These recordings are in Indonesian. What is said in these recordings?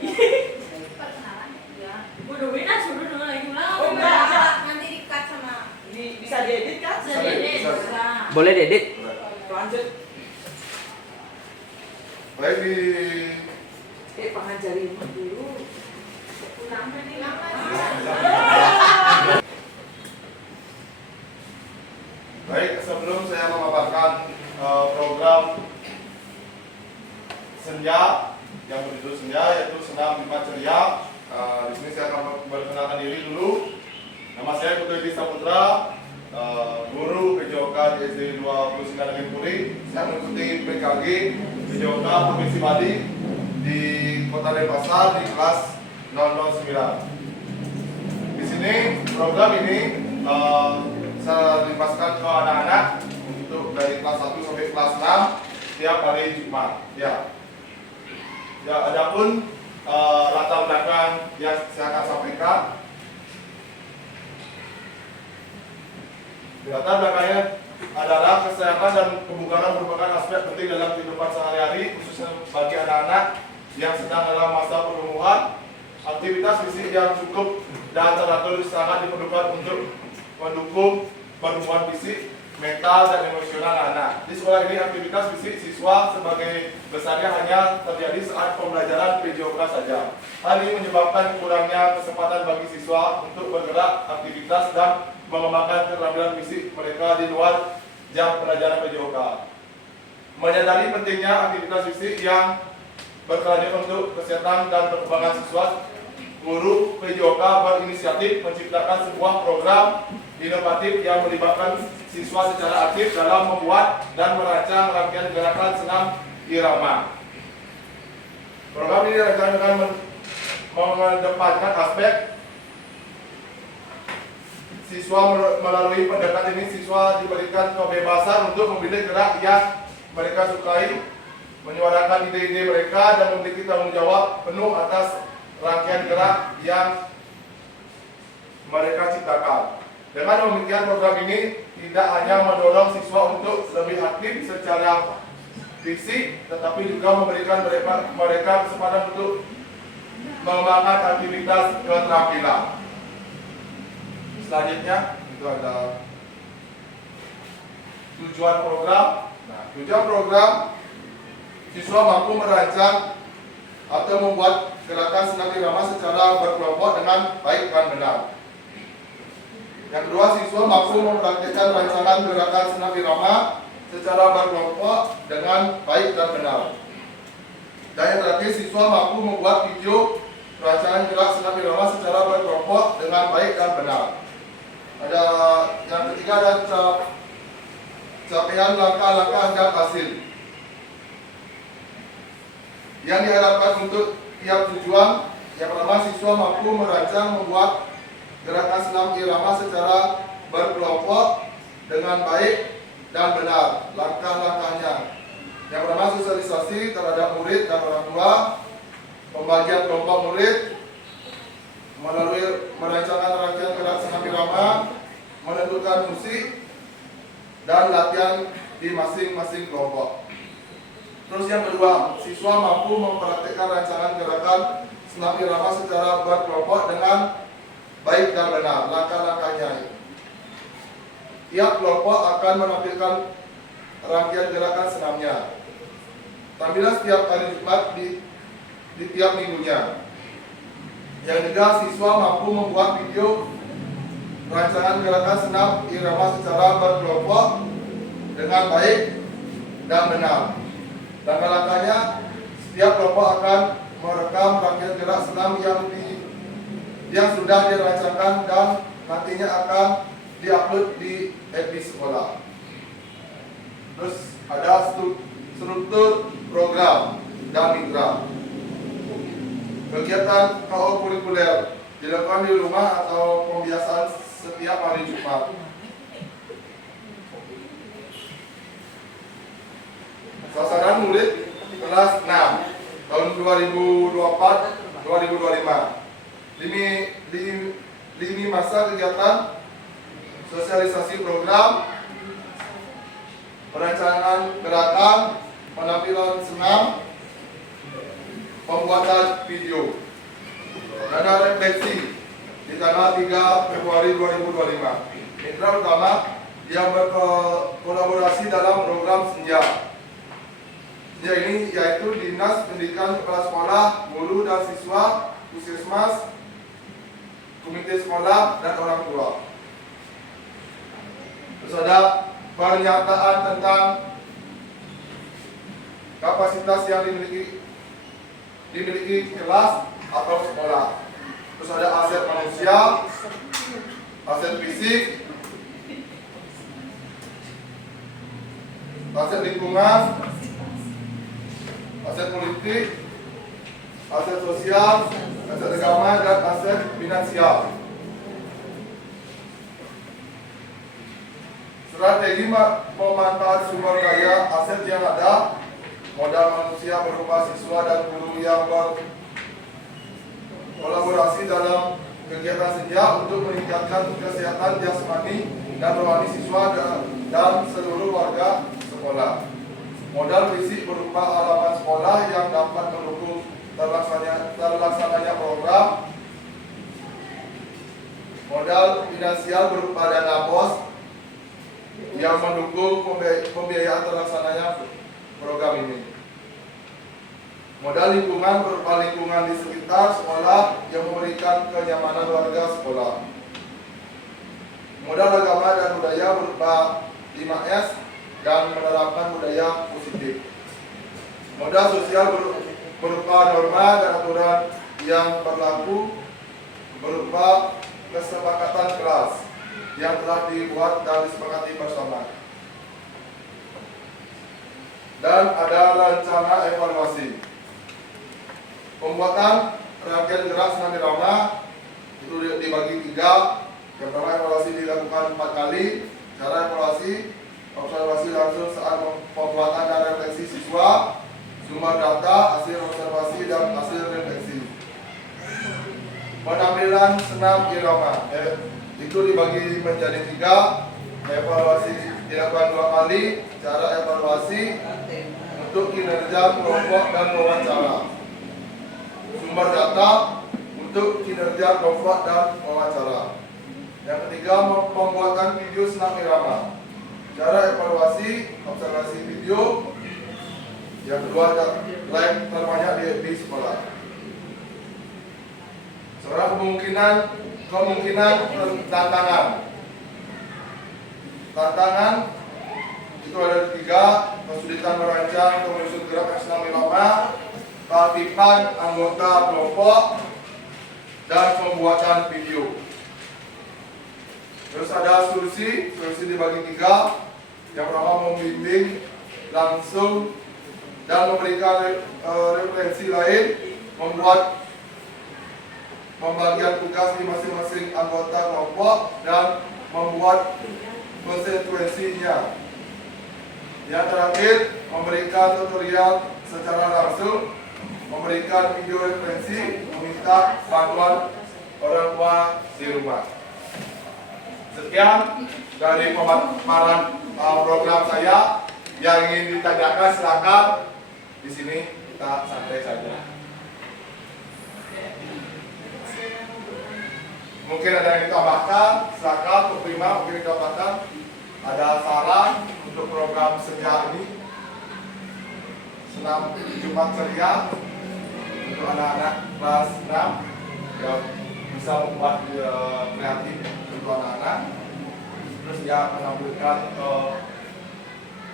Perkenalan ya. Udah Wina suruh dulu lagi ulang. Oh enggak, nanti di-cut sama Ini bisa diedit kan? Bisa diedit. Bisa. Boleh diedit? Lanjut. Baik di Pengajari dulu. Ulang tadi. baik sebelum saya memaparkan program senja yang berjudul senja yaitu senam Bima Ceria. Di sini saya akan memperkenalkan diri dulu. Nama saya Putra Saputra, guru PJOK di SD 29 Negeri Puri. Saya mengikuti PKG PJOK Provinsi Bali di Kota Denpasar di kelas 009. Di sini program ini saya limpahkan ke anak-anak untuk dari kelas 1 sampai kelas 6 tiap hari Jumat. Ya, adapun latar belakang yang saya akan sampaikan. Latar belakangnya adalah kesehatan dan kebugaran merupakan aspek penting dalam kehidupan sehari-hari, khususnya bagi anak-anak yang sedang dalam masa pertumbuhan. Aktivitas fisik yang cukup dan teratur sangat diperlukan untuk mendukung pertumbuhan fisik, mental, dan emosional anak. Di sekolah ini aktivitas fisik siswa sebagai besarnya hanya terjadi saat pembelajaran PJOK saja. Hal ini menyebabkan kurangnya kesempatan bagi siswa untuk bergerak, aktivitas, dan mengembangkan keterampilan fisik mereka di luar jam pelajaran PJOK. Menyadari pentingnya aktivitas fisik yang berkelanjutan untuk kesehatan dan perkembangan siswa, guru PJOK berinisiatif menciptakan sebuah program inovatif yang melibatkan siswa secara aktif dalam membuat dan merancang rangkaian gerakan senam irama. Program ini dirancang dengan mengedepankan aspek siswa. Melalui pendekatan ini siswa diberikan kebebasan untuk memilih gerak yang mereka sukai, menyuarakan ide-ide mereka, dan memiliki tanggung jawab penuh atas rangkaian gerak yang mereka ciptakan. Dengan demikian program ini tidak hanya mendorong siswa untuk lebih aktif secara fisik, tetapi juga memberikan mereka kesempatan untuk mengembangkan aktivitas keterampilan. Selanjutnya itu ada tujuan program. Nah, tujuan program siswa mampu merancang atau membuat gerakan senam irama secara berkelompok dengan baik dan benar. Yang kedua, siswa mampu mempraktikkan rancangan gerakan senam irama secara berkelompok dengan baik dan benar. Dan yang terakhir, siswa mampu membuat video rancangan gerak senam irama secara berkelompok dengan baik dan benar. Ada yang ketiga, ada capaian langkah-langkah dan hasil. Yang diharapkan untuk tiap tujuan, yang pertama, siswa mampu merancang membuat gerakan senam irama secara berkelompok dengan baik dan benar. Langkah-langkahnya, yang pertama, sosialisasi terhadap murid dan orang tua, pembagian kelompok murid melalui merancangkan rangkaian gerak senam irama, menentukan musik, dan latihan di masing-masing kelompok. Terus yang kedua, siswa mampu mempraktikkan rancangan gerakan senam irama secara berkelompok dengan baik dan benar. Langkah-langkahnya, tiap kelompok akan menampilkan rangkaian gerakan senamnya. Tampilan setiap hari Jumat di tiap minggunya. Yang ketiga, siswa mampu membuat video rancangan gerakan senam irama secara berkelompok dengan baik dan benar. Langkah-langkahnya, setiap kelompok akan merekam rangkaian gerak senam yang sudah dirancangkan dan nantinya akan diupload di FB sekolah. Terus ada struktur program dan mitra. Kegiatan KO kurikuler dilakukan di rumah atau pembiasaan setiap hari Jumat. Sasaran murid kelas 6 tahun 2024-2025. Lini masa kegiatan sosialisasi program, perencanaan gerakan, penampilan senam, pembuatan video. Ada refleksi di tanggal 3 Februari 2025. Mitra utama yang berkolaborasi dalam program Senja. Senja ini yaitu Dinas Pendidikan Kepala Sekolah, Guru dan Siswa, Puskesmas, Komite Sekolah, dan orang tua. Terus ada pernyataan tentang kapasitas yang dimiliki kelas atau sekolah. Terus ada aset manusia, aset fisik, aset lingkungan, aset politik, aset sosial, aset agama, dan aset finansial. Strategi pemanfaatan sumber daya aset yang ada, modal manusia berupa siswa dan guru yang berkolaborasi dalam kegiatan Senja untuk meningkatkan kesehatan jasmani dan rohani siswa dan seluruh warga sekolah. Modal fisik berupa halaman sekolah yang dapat mendukung terlaksananya program. Modal finansial berupa dana BOS yang mendukung pembiayaan terlaksananya program ini. Modal lingkungan berupa lingkungan di sekitar sekolah yang memberikan kenyamanan warga sekolah. Modal agama dan budaya berupa 5S dan menerapkan budaya positif. Modal sosial berupa norma dan aturan yang berlaku berupa kesepakatan kelas yang telah dibuat dan disepakati bersama. Dan ada rencana evaluasi. Pembuatan rangkaian gerak Senam Irama itu dibagi 3. Yang pertama, evaluasi dilakukan 4 kali. Cara evaluasi, observasi langsung saat pembuatan dan refleksi siswa, sumber data, hasil observasi dan hasil refleksi. Penampilan Senam Irama itu dibagi menjadi 3. Evaluasi dilakukan 2 kali. Cara evaluasi untuk kinerja kelompok dan wawancara. Sumber data untuk kinerja kelompok dan wawancara. Yang ketiga, pembuatan video Senam Irama. Cara evaluasi, observasi video. Yang kedua, live terbanyak di sekolah. Sekarang kemungkinan tantangan. Tantangan itu ada 3: kesulitan merancang atau menyusun gerakan Senam Irama, keaktifan anggota kelompok, dan pembuatan video. Terus ada solusi dibagi 3. Yang pertama, membimbing langsung dan memberikan referensi lain, membuat pembagian tugas di masing-masing anggota kelompok, dan membuat konsekuensinya. Yang terakhir, memberikan tutorial secara langsung, memberikan video referensi, meminta bantuan orang tua di rumah. Sekian dari pemaparan program saya. Yang ingin ditanyakan silakan. Di sini kita santai saja. Mungkin ada yang ditambahkan, silakan. Terima, mungkin ditambahkan. Ada saran untuk program Senja ini, Senam Jumat Ceria, untuk anak-anak kelas 6 yang bisa membuat kreatif untuk anak-anak. Terus dia menampilkan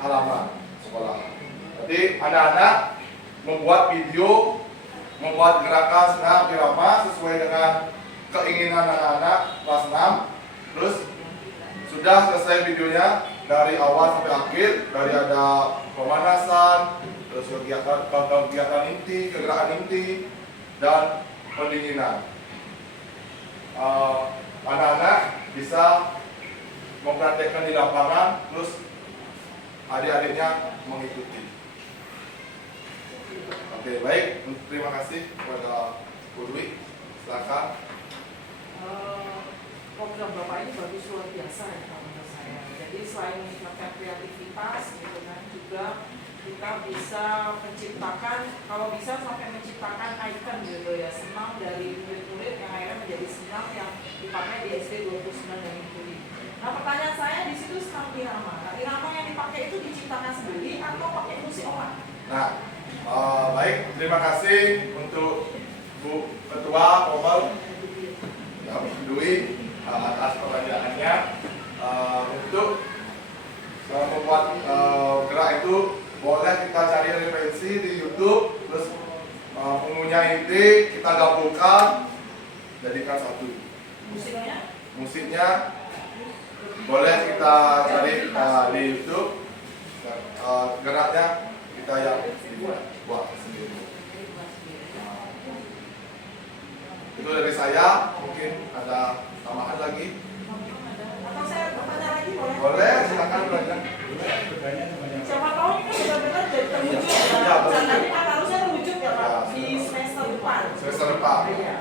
halaman sekolah. Jadi anak-anak membuat video, membuat gerakan Senam Irama sesuai dengan keinginan anak-anak kelas 6. Terus sudah selesai videonya dari awal sampai akhir, dari ada pemanasan, terus kegiatan inti, kegerakan inti, dan pendinginan. Anak-anak bisa mempraktekkan di lapangan, terus adik-adiknya mengikuti. Oke, baik. Terima kasih kepada Bu Dwi. Silakan. Program Bapak ini bagus, luar biasa ya kalau menurut saya. Jadi selain meningkatkan kreativitas gitu kan, juga kita bisa menciptakan, kalau bisa sampai menciptakan icon gitu ya, senam dari murid-murid yang akhirnya menjadi senam yang dipakai di SD 29 dan Mengkudu. Nah pertanyaan saya di situ senam irama. Nah, irama yang dipakai itu diciptakan sendiri atau pakai musik orang? Nah, baik, terima kasih untuk Bu Ketua Komel ya, Dwi atas pertanyaannya. Untuk membuat gerak itu boleh kita cari referensi di YouTube, terus mempunyai ide kita gabungkan jadikan satu. Musiknya boleh kita cari di YouTube, geraknya kita yang buat sendiri. Itu dari saya, mungkin ada tambahan lagi. Atau saya bertanya lagi boleh? Boleh, silakan belajar. Siapa tahu ini kan benar-benar jadi terwujud ya. Ya, betul. Rencananya kan harusnya terwujud ya Pak Ya, di semester depan. Semester depan. Iya.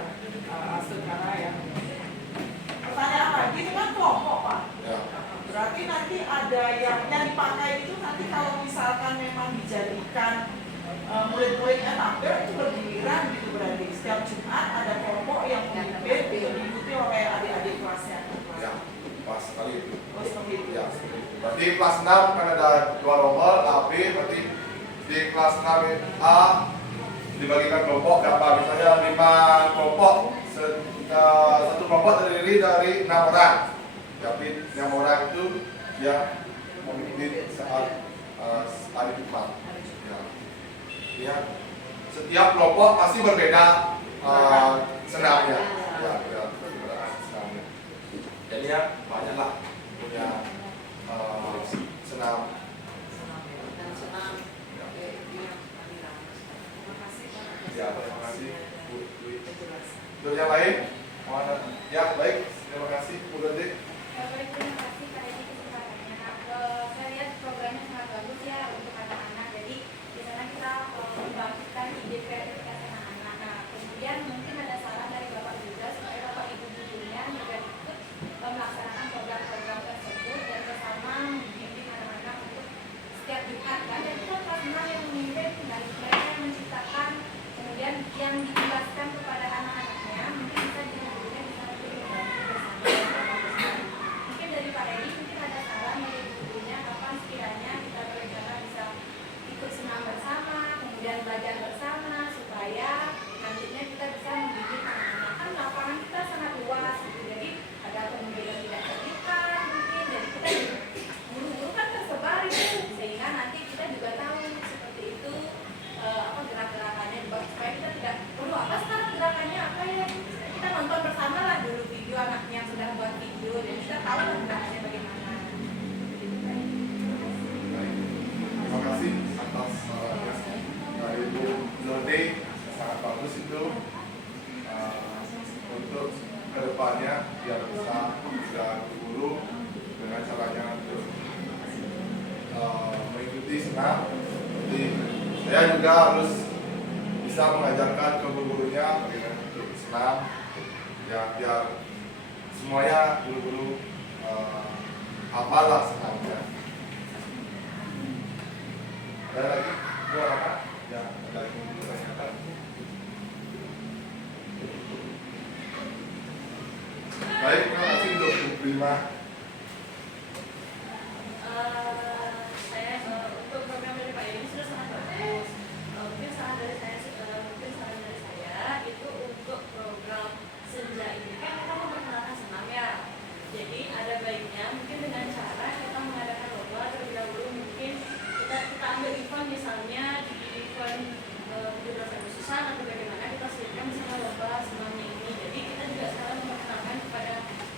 Sekarang ya. Pertanyaan lagi itu kan kelompok Pak. Ya. Berarti nanti ada yang dipakai itu nanti kalau misalkan memang dijadikan murid-muridnya tampil itu bergiliran gitu, berarti setiap Jumat ada kelompok yang memimpin itu diikuti oleh adik-adik kelasnya. Ya, pas sekali itu. Oh seperti itu. Ya, seperti itu. Berarti kelas 6 kan ada 2 rombel, AB, berarti di kelas 6 A dibagikan kelompok berapa? Misalnya 5 kelompok, satu kelompok terdiri dari 6 orang. Tapi 6 orang itu yang memimpin saat hari Jumat. Ya, setiap kelompok pasti berbeda senamnya. Ya, berbeda senamnya. Jadi ya banyaklah punya senam. Ya, terima kasih Bu Dwi. Untuk yang lain, ya baik, terima kasih Bu Dwi. Baik, terima kasih Kak Edi kesempatannya. Saya lihat programnya sangat bagus ya untuk anak-anak. Jadi di sana kita membangkitkan ide kreativitas anak-anak. Nah, kemudian mungkin ada saran dari Bapak juga supaya Bapak Ibu gurunya juga ikut melaksanakan program-program tersebut dan bersama membimbing anak-anak untuk setiap Jumat kan. Dan itu kelas 6 yang memimpin dari mereka yang menciptakan, kemudian yang dijelaskan kepada anak-anaknya, mungkin bisa gurunya bisa lebih membantu bersama. Mungkin dari Pak Edi mungkin ada saran dari gurunya kapan sekiranya kita berencana bisa ikut senam bersama, kemudian belajar bersama supaya nantinya kita bisa mendidik anak-anak. Kan lapangan kita sangat luas gitu, jadi ada pemuda yang tidak terlibat mungkin, jadi kita guru-guru kan tersebar itu, sehingga nanti kita juga tahu seperti itu apa gerak-gerakannya, supaya kita tidak perlu apa sekarang gerakannya apa ya, kita nonton bersama lah dulu video anaknya yang sudah buat video, dan kita tahu lah gerakannya bagaimana. Baik. Terima kasih atas sarannya dari Bu Norde, sangat bagus itu untuk kedepannya biar bisa guru dengan caranya untuk mengikuti senam. Jadi saya juga harus bisa mengajarkan ke guru-gurunya bagaimana untuk senam ya, biar semuanya guru-guru hafal lah senamnya. Ada lagi? Dua apa? Ya, ada lagi yang ditanyakan. Baik, terima kasih untuk Bu Prima. Saya untuk program dari Pak Edi sudah sangat bagus. Mungkin saran dari saya itu untuk program senja ini kan kita memperkenalkan senam ya. Jadi ada baiknya mungkin dengan cara kita mengadakan lomba terlebih dahulu, mungkin kita ambil event misalnya di event 17 Agustusan atau bagaimana kita selipkan misalnya lomba senamnya ini. Jadi kita juga sekarang memperkenalkan kepada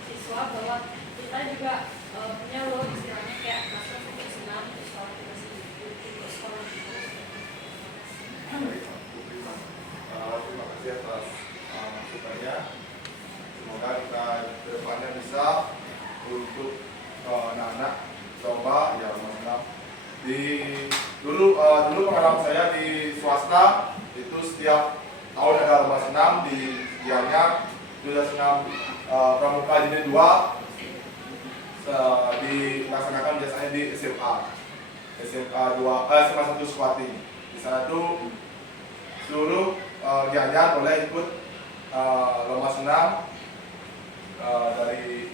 siswa bahwa kita juga punya loh istilahnya kayak master untuk senam di sekolah kita sendiri, untuk sekolah kita. Baik, Bu Prima. Terima kasih atas masukannya. Semoga kita ke depannya bisa untuk anak-anak coba ya senam. Dulu pengalaman saya di swasta itu setiap tahun ada lomba senam di Gianyar, itu ada senam pramuka jilid 2 dilaksanakan biasanya di SMA. SMA 1 Sukawati. Di sana tuh seluruh Gianyar boleh ikut lomba senam dari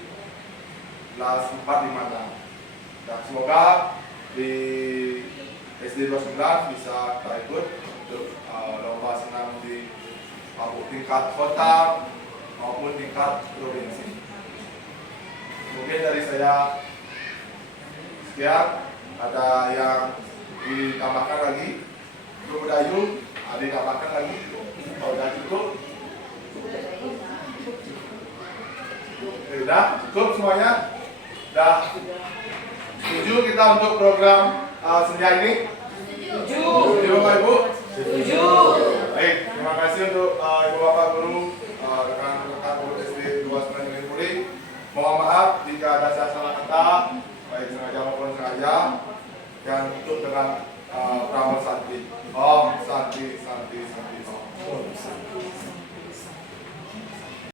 kelas 4, 5, 6. Dan semoga di SD 29 bisa kita ikut untuk lomba senam di tingkat kota maupun tingkat provinsi. Mungkin dari saya sekian. Ada yang ditambahkan lagi? Untuk Dayu, ada ditambahkan lagi? Kalau sudah cukup? Sudah cukup semuanya? Sudah setuju kita untuk program senja ini? Setuju Bapak Ibu? Setuju. Baik, terima kasih untuk Ibu Bapak Guru